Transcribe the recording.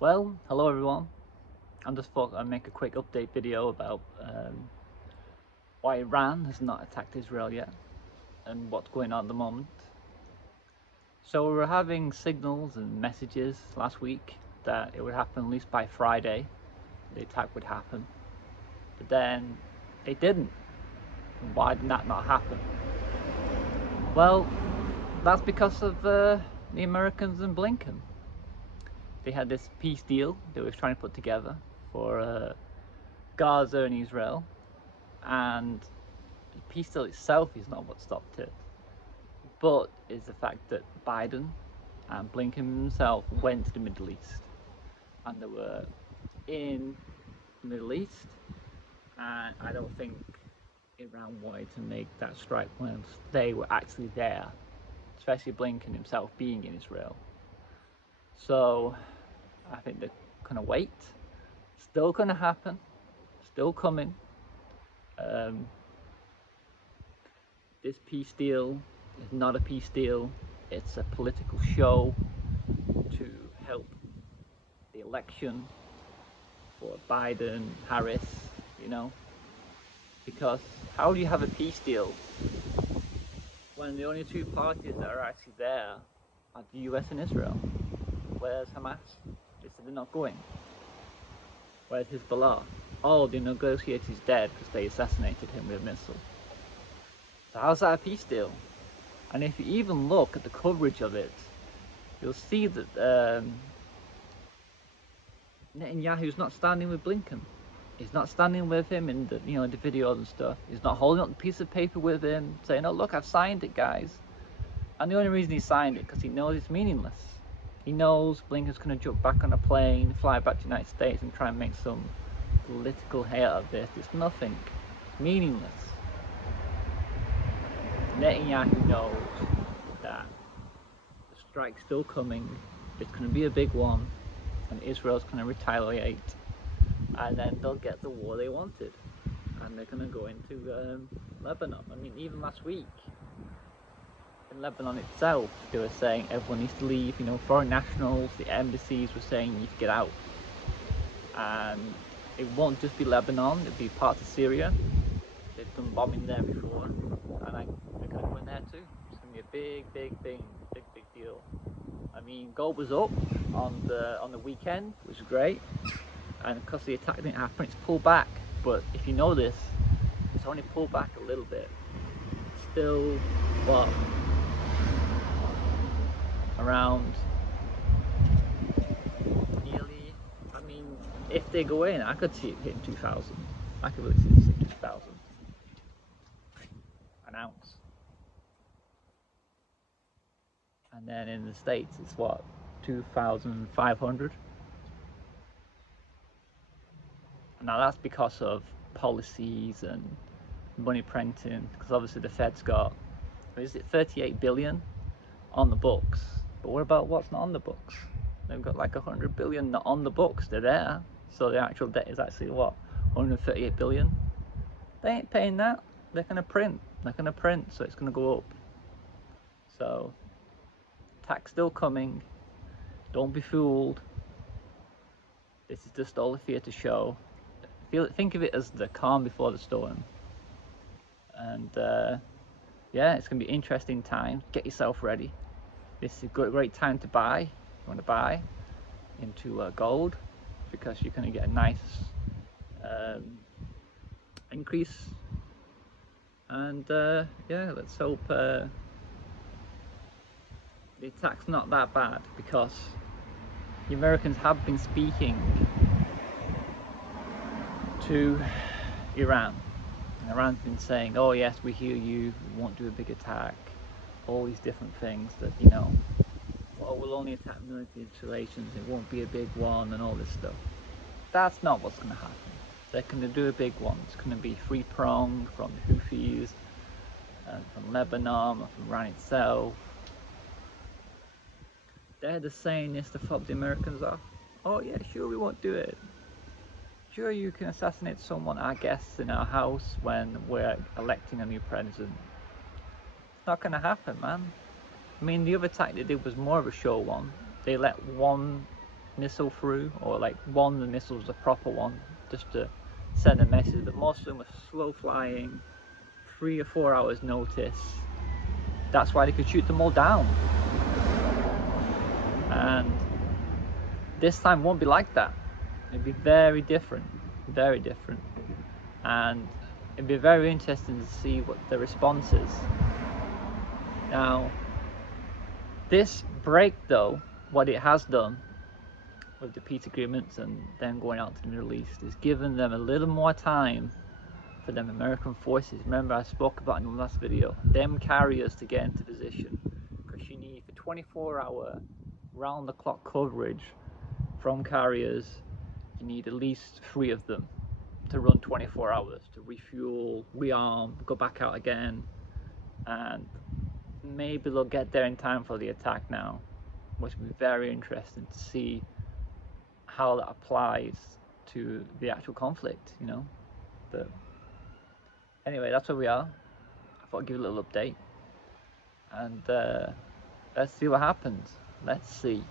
Well, hello everyone. I just thought I'd make a quick update video about why Iran has not attacked Israel yet and what's going on at the moment. So we were having signals and messages last week that it would happen at least by Friday, the attack would happen. But then it didn't. Why did that not happen? Well, that's because of the Americans and Blinken. They had this peace deal they were trying to put together for Gaza and Israel, and the peace deal itself is not what stopped it, but is the fact that Biden and Blinken himself went to the Middle East, and they were in the Middle East, and I don't think Iran wanted to make that strike when they were actually there, especially Blinken himself being in Israel. So I think they're gonna wait. Still gonna happen. Still coming. This peace deal is not a peace deal. It's a political show to help the election for Biden, Harris, you know. Because how do you have a peace deal when the only two parties that are actually there are the US and Israel? Where's Hamas? They said they're not going. Where's Hezbollah? Oh, the negotiator is dead because they assassinated him with a missile. So how's that a peace deal? And if you even look at the coverage of it, you'll see that Netanyahu's not standing with Blinken. He's not standing with him in the the videos and stuff. He's not holding up the piece of paper with him, saying, "Oh look, I've signed it, guys." And the only reason he signed it because he knows it's meaningless. He knows Blinken's going to jump back on a plane, fly back to the United States, and try and make some political hay out of this. It's nothing. It's meaningless. Netanyahu knows that the strike's still coming. It's going to be a big one, and Israel's going to retaliate, and then they'll get the war they wanted, and they're going to go into Lebanon. I mean, even last week in Lebanon itself, they were saying everyone needs to leave. Foreign nationals, the embassies were saying you need to get out, and it won't just be Lebanon. It'll be parts of Syria. They've done bombing there before, and they're going to go in there too. It's going to be a big, big thing, big deal. I mean, gold was up on the weekend, which is great, and because the attack didn't happen, it's pulled back. But if you notice, it's only pulled back a little bit. It's still what, around nearly. I mean, if they go in, I could see it hitting 2,000. I could really see it hitting 2,000 an ounce. And then in the States, it's what, 2,500. Now that's because of policies and money printing, because obviously the Fed's got, is it 38 billion on the books? But what about what's not on the books? They've got like 100 billion not on the books. They're there. So the actual debt is actually what, 138 billion? They ain't paying that. They're going to print. They're going to print, so it's going to go up. So tax still coming. Don't be fooled. This is just all a theatre show. Think of it as the calm before the storm. And yeah, it's going to be interesting time. Get yourself ready. This is a great time to buy. You want to buy into gold because you're going to get a nice increase. And yeah, let's hope the attack's not that bad, because the Americans have been speaking to Iran. And Iran's been saying, "Oh yes, we hear you, we won't do a big attack," all these different things that, well, we'll only attack military installations, it won't be a big one, and all this stuff. That's not what's going to happen. They're going to do a big one. It's going to be three-pronged from the Houthis, from Lebanon, from Iran itself. They're just saying this to fob the Americans off. Oh yeah, sure, we won't do it. Sure, you can assassinate someone, our guests, in our house when we're electing a new president. It's not going to happen, man. I mean, the other attack they did was more of a show one. They let one missile through, or like one of the missiles, a proper one, just to send a message. But most of them were slow flying, 3 or 4 hours notice. That's why they could shoot them all down. And this time won't be like that. It'd be very different, very different. And it'd be very interesting to see what the response is. Now, this break though, what it has done with the peace agreements and then going out to the Middle East is given them a little more time for them American forces. Remember, I spoke about in the last video, them carriers to get into position, because you need for 24-hour round-the-clock coverage from carriers. You need at least 3 of them to run 24 hours to refuel, rearm, go back out again, and maybe they'll get there in time for the attack now, which will be very interesting to see how that applies to the actual conflict, you know. But anyway, that's where we are. I thought I'd give a little update, and let's see what happens. Let's see.